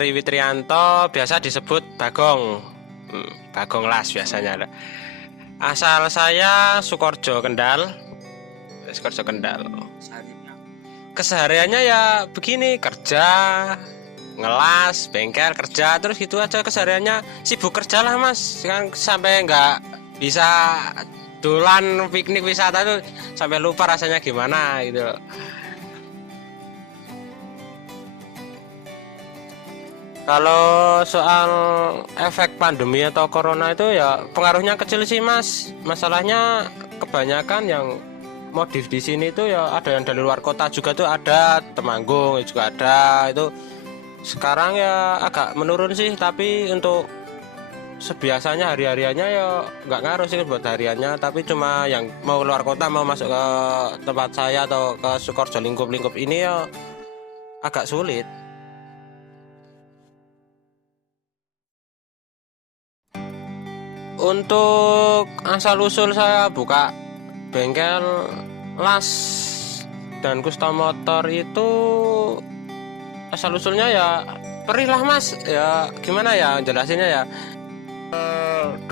Ari Witrianto, biasa disebut Bagong. Bagong Las biasanya. Asal saya Sukoharjo Kendal. Sukoharjo Kendal. Kesehariannya ya begini, kerja, ngelas, bengkel, kerja, terus gitu aja kesehariannya. Sibuk kerja lah mas, kan sampai nggak bisa dolan piknik wisata tuh, sampai lupa rasanya gimana gitu. Kalau soal efek pandemi atau corona itu ya pengaruhnya kecil sih mas. Masalahnya kebanyakan yang modif di sini tuh ya ada yang dari luar kota juga tuh ada, Temanggung juga ada. Itu sekarang ya agak menurun sih, tapi untuk sebiasanya hari-hariannya ya nggak ngaruh sih buat hariannya. Tapi cuma yang mau keluar kota, mau masuk ke tempat saya atau ke Sukoharjo lingkup-lingkup ini ya agak sulit. Untuk asal usul saya buka bengkel las dan custom motor itu asal usulnya ya perih lah mas, ya gimana ya jelasinnya ya.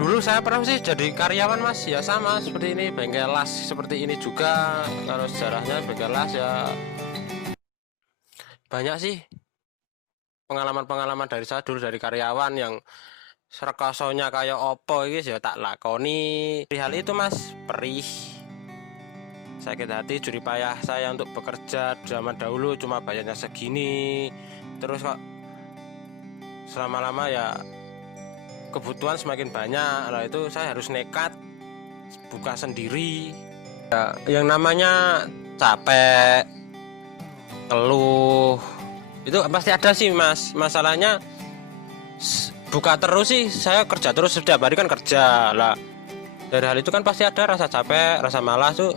Dulu saya pernah sih jadi karyawan mas, ya sama seperti ini, bengkel las seperti ini juga. Kalau sejarahnya bengkel las ya banyak sih pengalaman-pengalaman dari saya dulu dari karyawan yang serkasonya kayak opo ini ya tak lakoni. Hal itu mas, perih, sakit hati, jerih payah saya untuk bekerja zaman dahulu cuma bayarnya segini, terus kok selama-lama ya kebutuhan semakin banyak lah, itu saya harus nekat buka sendiri ya, yang namanya capek, keluh itu pasti ada sih mas. Masalahnya buka terus sih, saya kerja terus setiap hari kan kerja lah, dari hal itu kan pasti ada rasa capek, rasa malas tuh.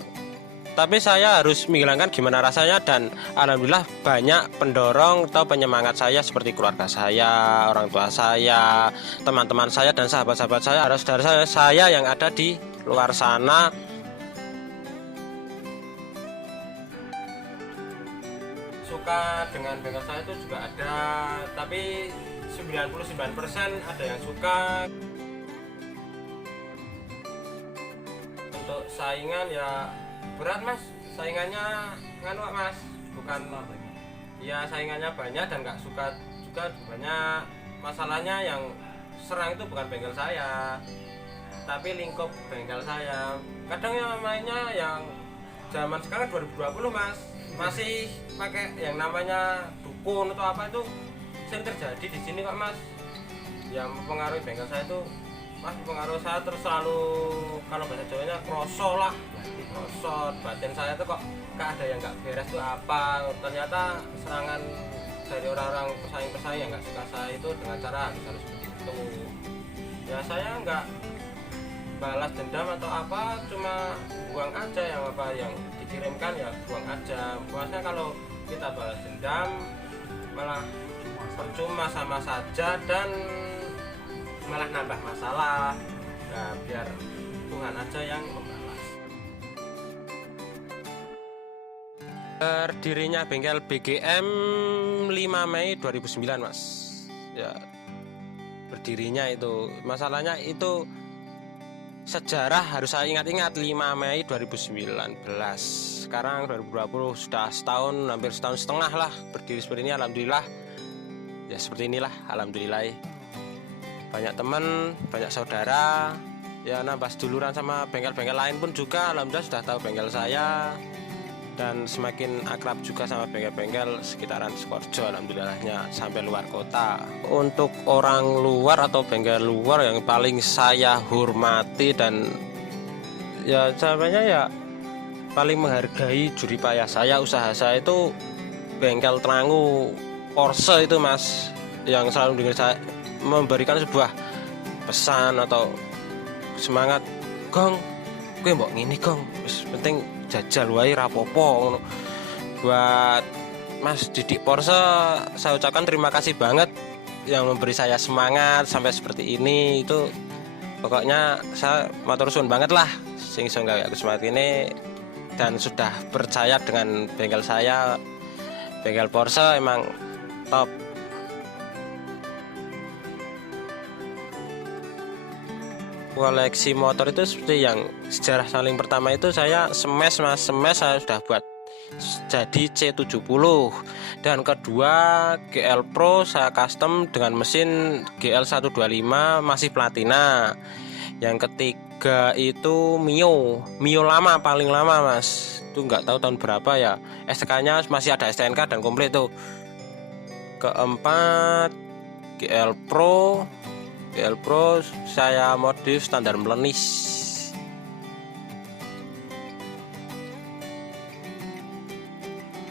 Tapi saya harus menghilangkan gimana rasanya, dan alhamdulillah banyak pendorong atau penyemangat saya seperti keluarga saya, orang tua saya, teman-teman saya, dan sahabat-sahabat saya, saudara saya yang ada di luar sana. Suka dengan bengkel saya itu juga ada, tapi 99% ada yang suka. Untuk saingan ya berat mas, saingannya nganu mas, bukan ya saingannya banyak dan nggak suka juga banyak. Masalahnya yang serang itu bukan bengkel saya, tapi lingkup bengkel saya. Kadang yang mainnya yang zaman sekarang 2020 mas, masih pakai yang namanya dukun atau apa, itu sering terjadi di sini kok mas. Yang mempengaruhi bengkel saya itu mas, mempengaruhi saya terus selalu, kalau bahasa Jawanya kroso lah, kroso batin saya tuh kok ada yang nggak beres tuh apa. Ternyata serangan dari orang-orang pesaing-pesaing yang nggak suka saya itu dengan cara harus seperti itu. Ya saya nggak balas dendam atau apa, cuma buang aja yang apa yang dikirimkan, ya buang aja. Maksudnya kalau kita balas dendam malah percuma sama saja dan malah nambah masalah. Nah, biar Tuhan aja yang membalas. Berdirinya bengkel BGM 5 Mei 2009 mas. Ya, berdirinya itu masalahnya itu sejarah harus saya ingat-ingat. 5 Mei 2019, sekarang 2020, sudah setahun, hampir setahun setengah lah berdiri seperti ini. Alhamdulillah ya seperti inilah, alhamdulillah. Banyak teman, banyak saudara, ya nambah seduluran sama bengkel-bengkel lain pun juga alhamdulillah sudah tahu bengkel saya, dan semakin akrab juga sama bengkel-bengkel sekitaran Sukoharjo alhamdulillahnya sampai luar kota. Untuk orang luar atau bengkel luar yang paling saya hormati dan ya sebenarnya ya paling menghargai jerih payah saya, usaha saya, itu bengkel Trangu Porsche itu mas, yang selalu dengar saya memberikan sebuah pesan atau semangat, gong gue mbok ngini gong, penting jajal wae rapopo. Buat Mas Didik Porsche saya ucapkan terima kasih banget yang memberi saya semangat sampai seperti ini. Itu pokoknya saya matur suwun banget lah sing iso gawe aku semangat ini, dan sudah percaya dengan bengkel saya. Bengkel Porsche emang top. koleksi motor itu seperti yang sejarah saling pertama itu saya smash mas, smash saya sudah buat jadi C70, dan kedua GL Pro saya custom dengan mesin GL 125 masih platina. Yang ketiga itu Mio lama, paling lama mas, itu nggak tahu tahun berapa ya, STK nya masih ada STNK dan komplit tuh. Keempat GL Pro saya modif standar melenis.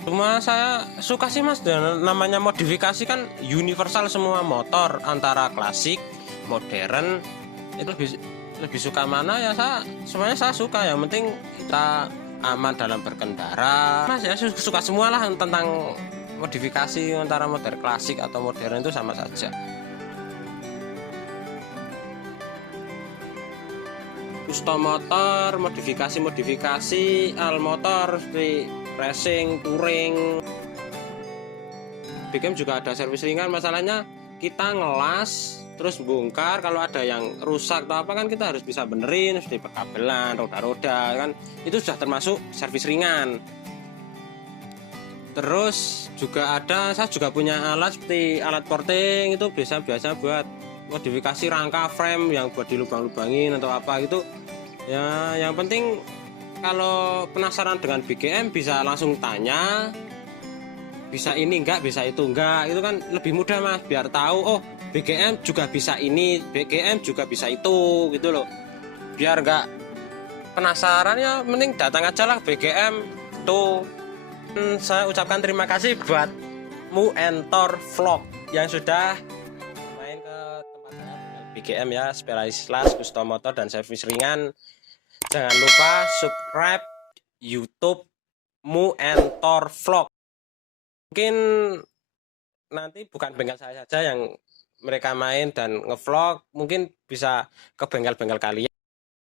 Cuma saya suka sih mas, dan namanya modifikasi kan universal semua motor, antara klasik, modern, itu lebih suka mana ya, semuanya saya suka. Yang penting kita aman dalam berkendara. Mas ya suka semua lah tentang modifikasi, antara model klasik atau modern itu sama saja. Custom motor, modifikasi al motor seperti racing, touring. BKM juga ada servis ringan. Masalahnya kita ngelas terus bongkar, kalau ada yang rusak atau apa kan kita harus bisa benerin, seperti pekabelan, roda-roda kan, itu sudah termasuk servis ringan. Terus juga saya juga punya alat seperti alat porting, itu biasa buat modifikasi rangka frame yang buat dilubang-lubangin atau apa gitu ya. Yang penting kalau penasaran dengan BGM bisa langsung tanya, bisa ini enggak, bisa itu enggak, itu kan lebih mudah mas, biar tahu oh BGM juga bisa ini, BGM juga bisa itu gitu loh. Biar enggak penasaran ya mending datang aja lah BGM tuh. Saya ucapkan terima kasih buat Muentor Vlog yang sudah main ke tempat saya dengan BGM ya, spesialis custom motor dan servis ringan. Jangan lupa subscribe YouTube Muentor Vlog. Mungkin nanti bukan bengkel saya saja yang mereka main dan ngevlog, mungkin bisa ke bengkel-bengkel kalian,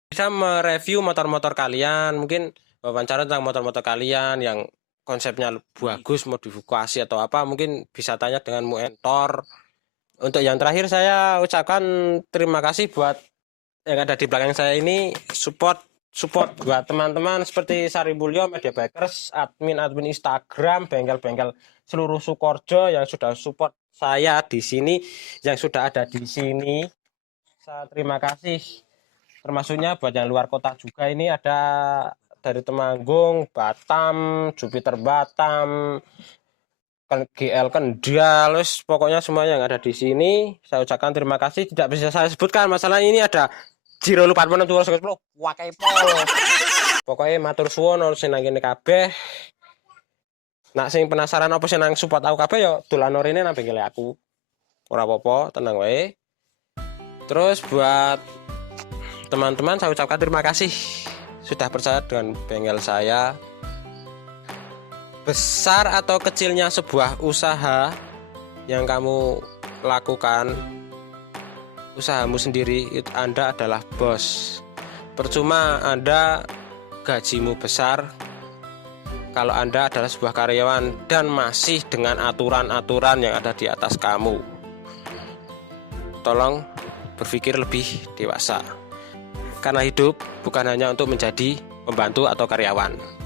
bisa mereview motor-motor kalian, mungkin wawancara tentang motor-motor kalian yang konsepnya bagus, modifikasi atau apa, mungkin bisa tanya dengan Muentor. Untuk yang terakhir saya ucapkan terima kasih buat yang ada di belakang saya ini, support buat teman-teman seperti Sari Mulyo, Media Bikers, admin Instagram, bengkel-bengkel seluruh Sukoharjo yang sudah support saya di sini, yang sudah ada di sini. Saya terima kasih. Termasuknya buat yang luar kota juga, ini ada dari Temanggung, Batam, Jupiter Batam, GL Kendal, pokoknya semua yang ada di sini saya ucapkan terima kasih. Tidak bisa saya sebutkan, masalah ini ada Jiro lupa menentu wakai pol. Pokoknya matur suwun sing nang kene kabeh. Nak sing penasaran apa sing nang support aku kabeh ya dolan orene nang bengkel aku. Ora apa-apa, tenang wae. Terus buat teman-teman saya ucapkan terima kasih sudah percaya dengan bengkel saya. Besar atau kecilnya sebuah usaha yang kamu lakukan, usahamu sendiri, itu Anda adalah bos. Percuma Anda gajimu besar kalau Anda adalah sebuah karyawan dan masih dengan aturan-aturan yang ada di atas kamu. Tolong berpikir lebih dewasa, karena hidup bukan hanya untuk menjadi pembantu atau karyawan.